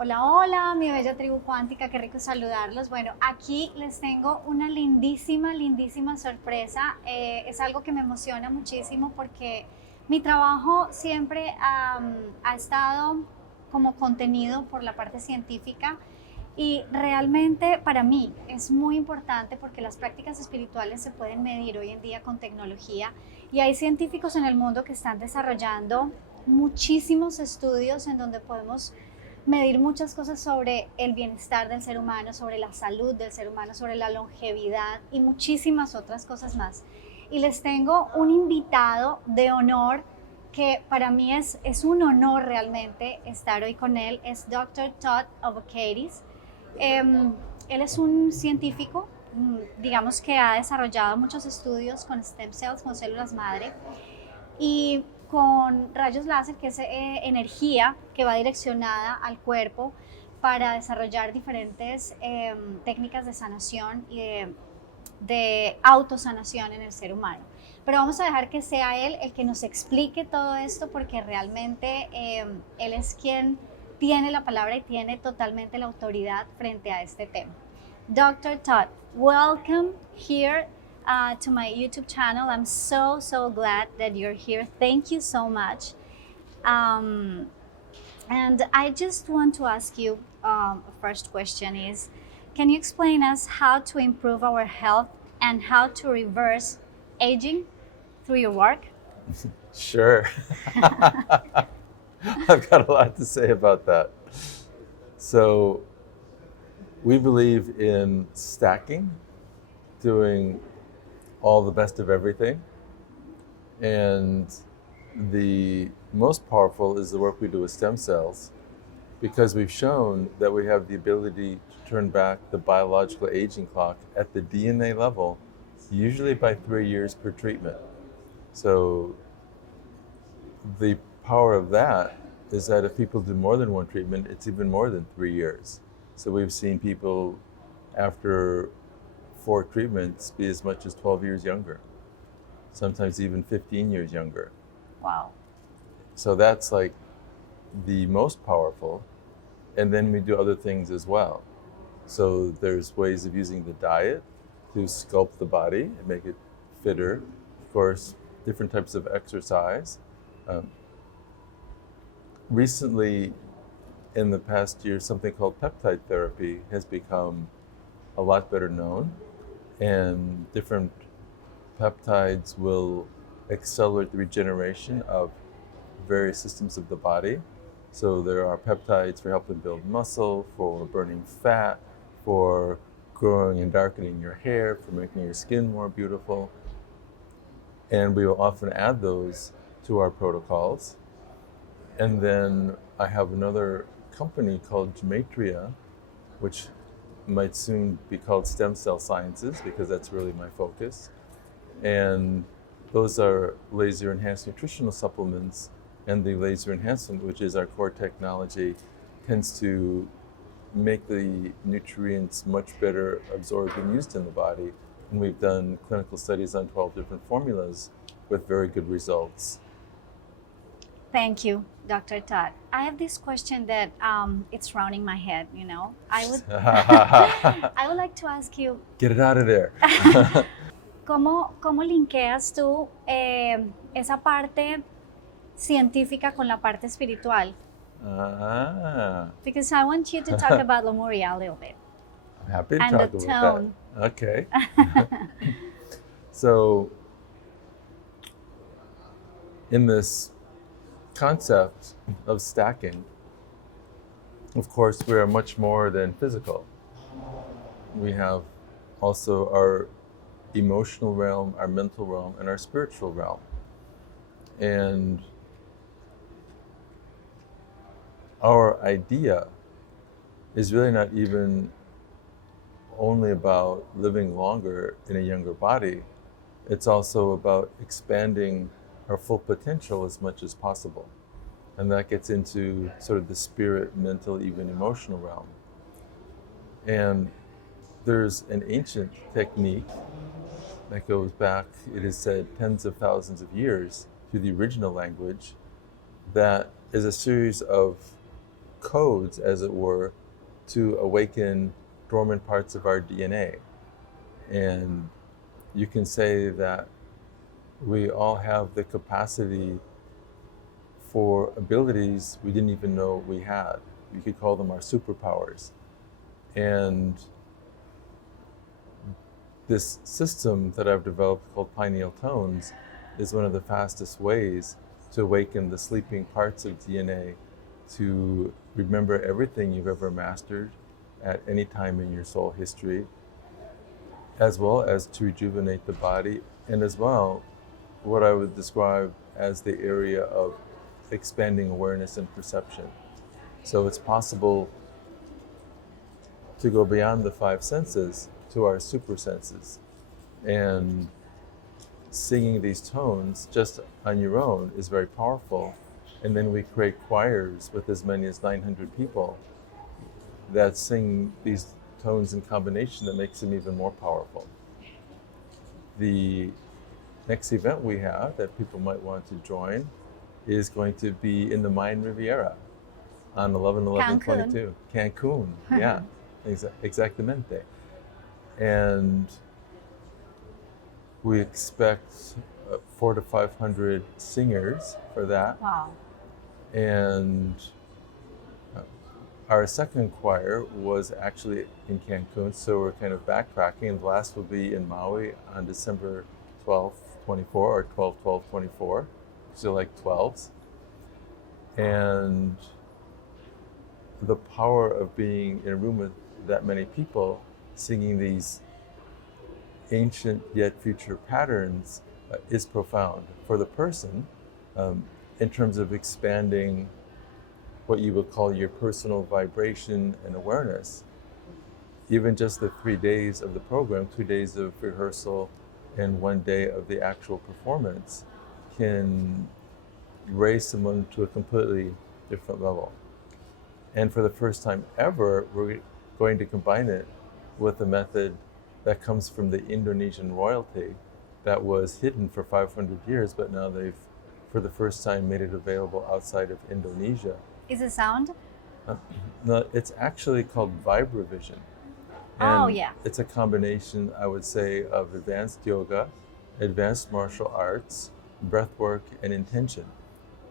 Hola, hola, mi bella tribu cuántica, qué rico saludarlos. Bueno, aquí les tengo una lindísima, lindísima sorpresa. Es algo que me emociona muchísimo porque mi trabajo siempre ha estado como contenido por la parte científica y realmente para mí es muy importante porque las prácticas espirituales se pueden medir hoy en día con tecnología y hay científicos en el mundo que están desarrollando muchísimos estudios en donde podemos medir muchas cosas sobre el bienestar del ser humano, sobre la salud del ser humano, sobre la longevidad y muchísimas otras cosas más. Y les tengo un invitado de honor que para mí es un honor realmente estar hoy con él, es Dr. Todd Ovokaitys. Él es un científico, digamos que ha desarrollado muchos estudios con stem cells, con células madre, y con rayos láser, que es energía que va direccionada al cuerpo para desarrollar diferentes técnicas de sanación y de autosanación en el ser humano. Pero vamos a dejar que sea él el que nos explique todo esto porque realmente él es quien tiene la palabra y tiene totalmente la autoridad frente a este tema. Dr. Todd, welcome here to my YouTube channel. I'm so glad that you're here. Thank you so much. And I just want to ask you, first question is, can you explain us how to improve our health and how to reverse aging through your work? Sure. I've got a lot to say about that. So we believe in stacking, doing all the best of everything. And the most powerful is the work we do with stem cells, because we've shown that we have the ability to turn back the biological aging clock at the DNA level, usually by 3 years per treatment. So the power of that is that if people do more than one treatment, it's even more than 3 years. So we've seen people after 4 treatments be as much as 12 years younger, sometimes even 15 years younger. Wow. So that's like the most powerful. And then we do other things as well. So there's ways of using the diet to sculpt the body and make it fitter. Of course, different types of exercise. Recently, in the past year, something called peptide therapy has become a lot better known, and different peptides will accelerate the regeneration of various systems of the body. So there are peptides for helping build muscle, for burning fat, for growing and darkening your hair, for making your skin more beautiful. And we will often add those to our protocols. And then I have another company called Gematria, which might soon be called Stem Cell Sciences, because that's really my focus. And those are laser enhanced nutritional supplements, and the laser enhancement, which is our core technology, tends to make the nutrients much better absorbed and used in the body. And we've done clinical studies on 12 different formulas with very good results. Thank you, Dr. Todd. I have this question that it's rounding my head, you know. I would like to ask you, Get it out of there. ¿cómo linkeas tú esa parte científica con la parte espiritual? Because I want you to talk about Lemuria a little bit. I'm happy to And talk the about tone. that. Okay. So, in this concept of stacking, of course, we are much more than physical. We have also our emotional realm, our mental realm, and our spiritual realm. And our idea is really not even only about living longer in a younger body. It's also about expanding our full potential as much as possible. And that gets into sort of the spirit, mental, even emotional realm. And there's an ancient technique that goes back, it is said, tens of thousands of years to the original language, that is a series of codes, as it were, to awaken dormant parts of our DNA. And you can say that we all have the capacity for abilities we didn't even know we had. You could call them our superpowers. And this system that I've developed called pineal tones is one of the fastest ways to awaken the sleeping parts of DNA to remember everything you've ever mastered at any time in your soul history, as well as to rejuvenate the body, and as well what I would describe as the area of expanding awareness and perception. So it's possible to go beyond the five senses to our super senses. And singing these tones just on your own is very powerful. And then we create choirs with as many as 900 people that sing these tones in combination that makes them even more powerful. The next event we have that people might want to join is going to be in the Mayan Riviera on 11/11/22. Cancun, yeah, exactamente. And we expect 400 to 500 singers for that. Wow. And our second choir was actually in Cancun, so we're kind of backtracking. And the last will be in Maui on December 12th, 24, or 12/12/24. So like 12s. And the power of being in a room with that many people singing these ancient yet future patterns is profound for the person in terms of expanding what you would call your personal vibration and awareness. Even just the 3 days of the program, 2 days of rehearsal and 1 day of the actual performance, can raise someone to a completely different level. And for the first time ever, we're going to combine it with a method that comes from the Indonesian royalty that was hidden for 500 years, but now they've, for the first time, made it available outside of Indonesia. Is it sound? No, it's actually called Vibravision. Oh, And yeah. it's a combination, I would say, of advanced yoga, advanced martial arts, breath work, and intention.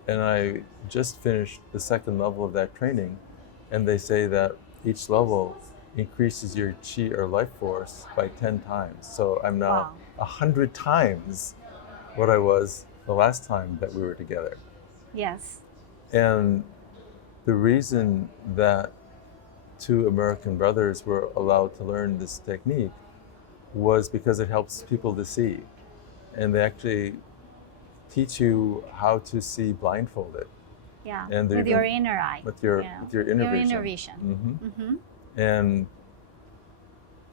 And I just finished the second level of that training, and they say that each level increases your chi or life force by 10 times. So I'm now 100 times what I was the last time that we were together. Yes. And the reason that 2 American brothers were allowed to learn this technique was because it helps people to see. And they actually teach you how to see blindfolded. Yeah. And With your inner eye. With your inner your vision. inner vision. Mm-hmm. And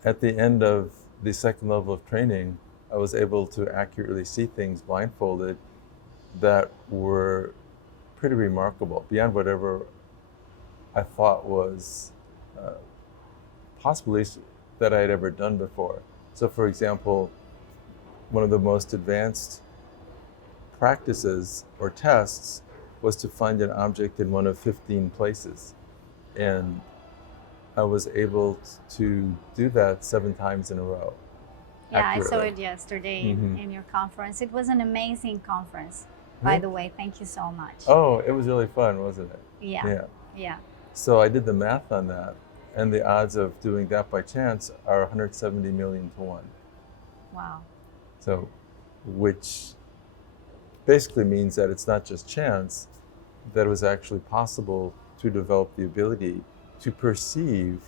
at the end of the second level of training, I was able to accurately see things blindfolded that were pretty remarkable, beyond whatever I thought was possibly that I had ever done before. So for example, one of the most advanced practices or tests was to find an object in one of 15 places. And I was able to do that 7 times in a row. Yeah, accurately. I saw it yesterday in your conference. It was an amazing conference, by the way. Thank you so much. Oh, it was really fun, wasn't it? Yeah. So I did the math on that, and the odds of doing that by chance are 170 million to 1. Wow. So, which basically means that it's not just chance, that it was actually possible to develop the ability to perceive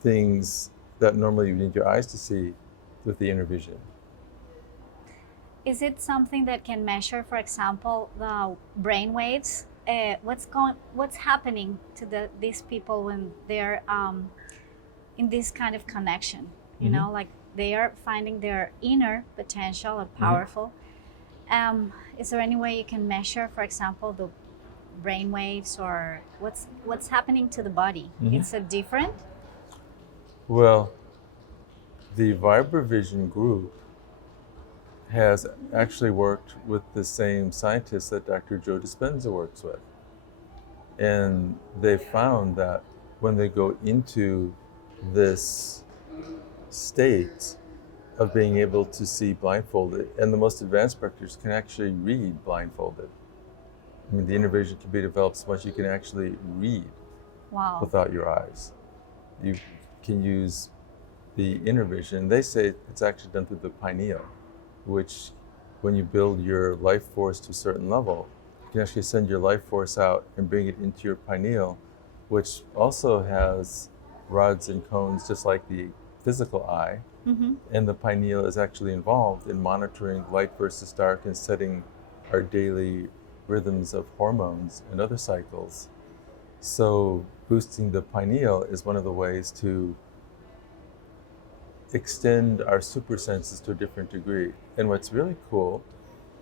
things that normally you need your eyes to see with the inner vision. Is it something that can measure, for example, the brain waves? What's happening to these people when they're in this kind of connection? You know, like they are finding their inner potential or powerful. Is there any way you can measure, for example, the brain waves, or what's happening to the body? It's a different? Well, the Vibravision group has actually worked with the same scientists that Dr. Joe Dispenza works with. And they found that when they go into this state of being able to see blindfolded, and the most advanced practitioners can actually read blindfolded. I mean, the inner vision can be developed so much you can actually read without your eyes. You can use the inner vision. They say it's actually done through the pineal, which when you build your life force to a certain level, you can actually send your life force out and bring it into your pineal, which also has rods and cones just like the physical eye. Mm-hmm. And the pineal is actually involved in monitoring light versus dark and setting our daily rhythms of hormones and other cycles. So boosting the pineal is one of the ways to extend our super senses to a different degree. And what's really cool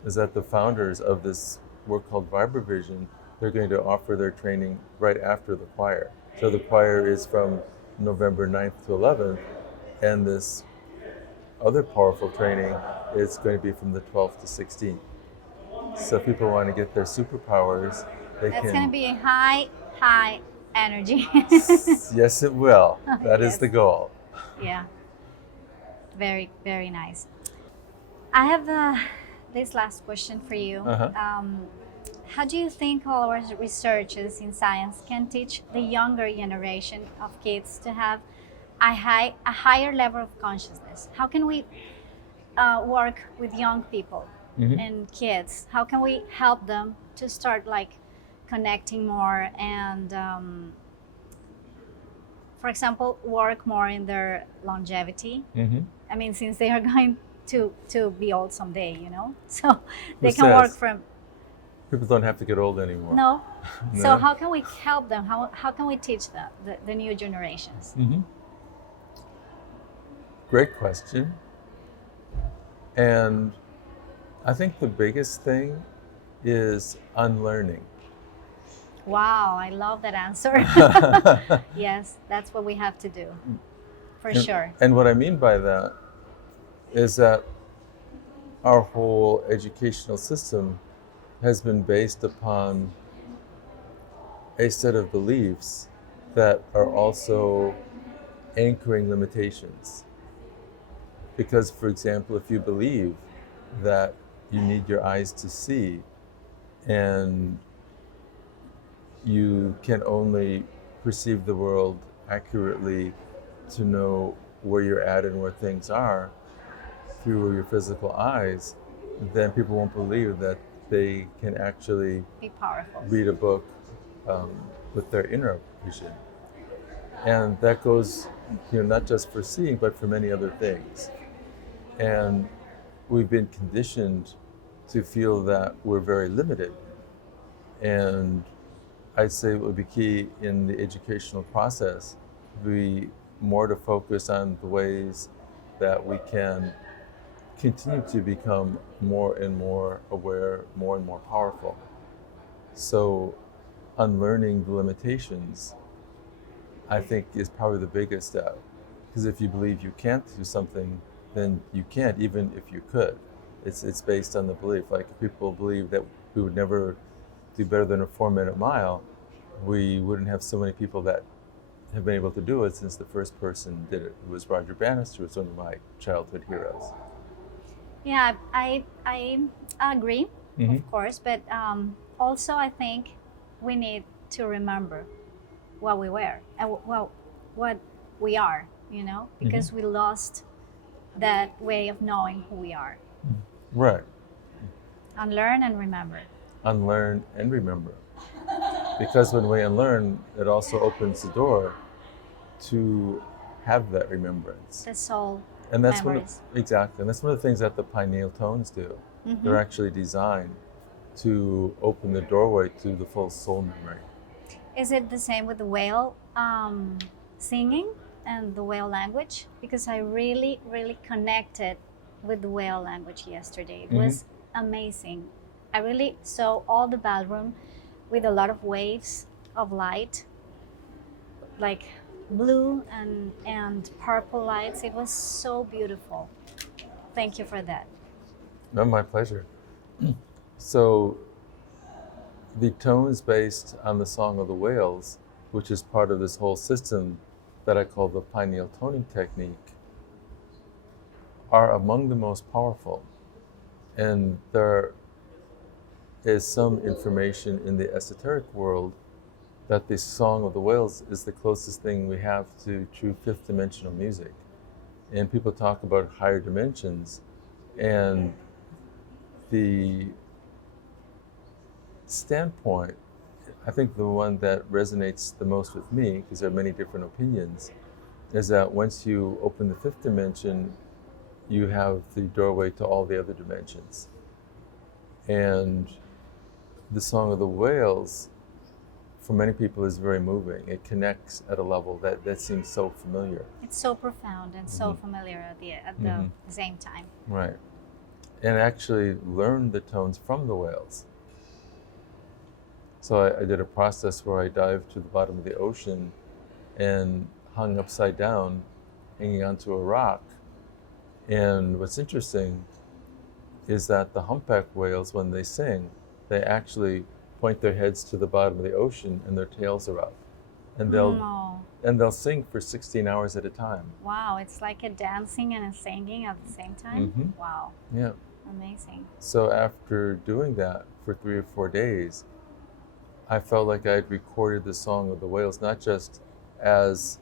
is that the founders of this work called Vibravision, they're going to offer their training right after the choir. So the choir is from November 9th to 11th, and this other powerful training is going to be from the 12th to 16th. So if people want to get their superpowers, they That's can... going to be a high energy. Yes, it will. That is Yes. the goal. Yeah. Very, very nice. I have this last question for you. Uh-huh. How do you think all our researchers in science can teach the younger generation of kids to have a higher level of consciousness? How can we work with young people Mhm. and kids? How can we help them to start like connecting more and, for example, work more in their longevity? Mm-hmm. I mean, since they are going to be old someday, you know, so they Who can work says? from. People don't have to get old anymore. No. No? So how can we help them? How can we teach the new generations? Mm-hmm. Great question. And I think the biggest thing is unlearning. Wow, I love that answer. Yes, that's what we have to do, for sure. And what I mean by that is that our whole educational system has been based upon a set of beliefs that are also anchoring limitations. Because, for example, if you believe that you need your eyes to see and you can only perceive the world accurately to know where you're at and where things are through your physical eyes, then people won't believe that they can actually Be powerful. read a book with their inner vision. And that goes, not just for seeing, but for many other things. And we've been conditioned to feel that we're very limited. And I'd say it would be key in the educational process be more to focus on the ways that we can continue to become more and more aware, more and more powerful. So unlearning the limitations, I think, is probably the biggest step. Because if you believe you can't do something, then you can't, even if you could. It's based on the belief. Like if people believe that we would never do better than a 4-minute mile, we wouldn't have so many people that have been able to do it since the first person did it. It was Roger Bannister, who was one of my childhood heroes. Yeah, I agree, Mhm. of course, but also I think we need to remember what we were and what we are, because we lost that way of knowing who we are. Right. Unlearn and remember. Unlearn and remember. Because when we unlearn, it also opens the door to have that remembrance. The soul And that's memories. exactly. And that's one of the things that the pineal tones do. Mhm. They're actually designed to open the doorway to the full soul memory. Is it the same with the whale singing and the whale language? Because I really, really connected with the whale language yesterday. It was amazing. I really saw all the ballroom with a lot of waves of light, like blue and purple lights. It was so beautiful. Thank you for that. No, my pleasure. So the tones based on the Song of the Whales, which is part of this whole system that I call the pineal toning technique, are among the most powerful. And there is some information in the esoteric world that the Song of the Whales is the closest thing we have to true fifth dimensional music. And people talk about higher dimensions, and the standpoint, I think the one that resonates the most with me, because there are many different opinions, is that once you open the fifth dimension, you have the doorway to all the other dimensions. And the Song of the Whales, for many people, is very moving. It connects at a level that seems so familiar. It's so profound and so familiar at the same time. Right. And I actually learned the tones from the whales. So I did a process where I dived to the bottom of the ocean and hung upside down, hanging onto a rock. And what's interesting is that the humpback whales, when they sing, they actually point their heads to the bottom of the ocean and their tails are up. And they'll sing for 16 hours at a time. Wow, it's like a dancing and a singing at the same time? Mm-hmm. Wow. Yeah. Amazing. So after doing that for 3 or 4 days, I felt like I had recorded the Song of the Whales, not just as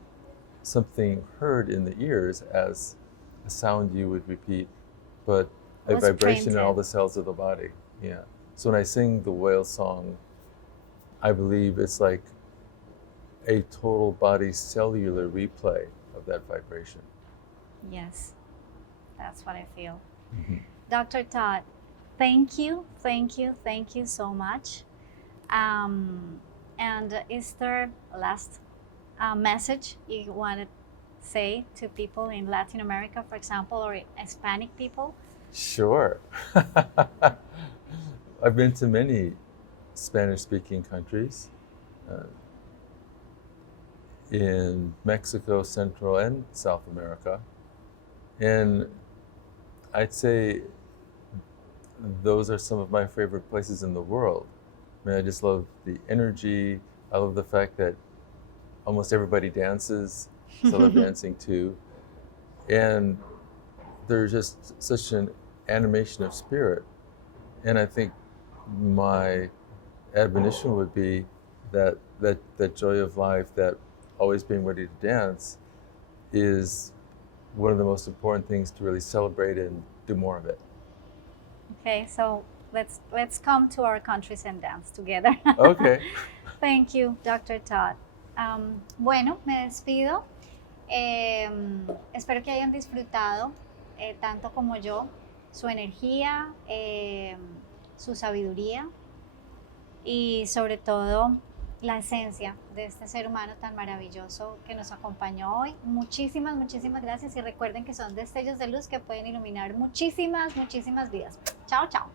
something heard in the ears, as a sound you would repeat, but a vibration in all the cells of the body. Yeah. So when I sing the whale song, I believe it's like a total body cellular replay of that vibration. Yes, that's what I feel. Mm-hmm. Dr. Todd, thank you so much. And is there a last message you want to say to people in Latin America, for example, or Hispanic people? Sure. I've been to many Spanish-speaking countries, in Mexico, Central and South America. And I'd say those are some of my favorite places in the world. I mean, I just love the energy. I love the fact that almost everybody dances, so I love dancing too. And there's just such an animation of spirit. And I think my admonition would be that joy of life, that always being ready to dance, is one of the most important things to really celebrate and do more of it. Okay, so let's come to our countries and dance together. Okay. Thank you, Dr. Todd. Bueno, me despido. Espero que hayan disfrutado, tanto como yo, su energía, su sabiduría y sobre todo la esencia de este ser humano tan maravilloso que nos acompañó hoy. Muchísimas gracias y recuerden que son destellos de luz que pueden iluminar muchísimas vidas. Chao, chao.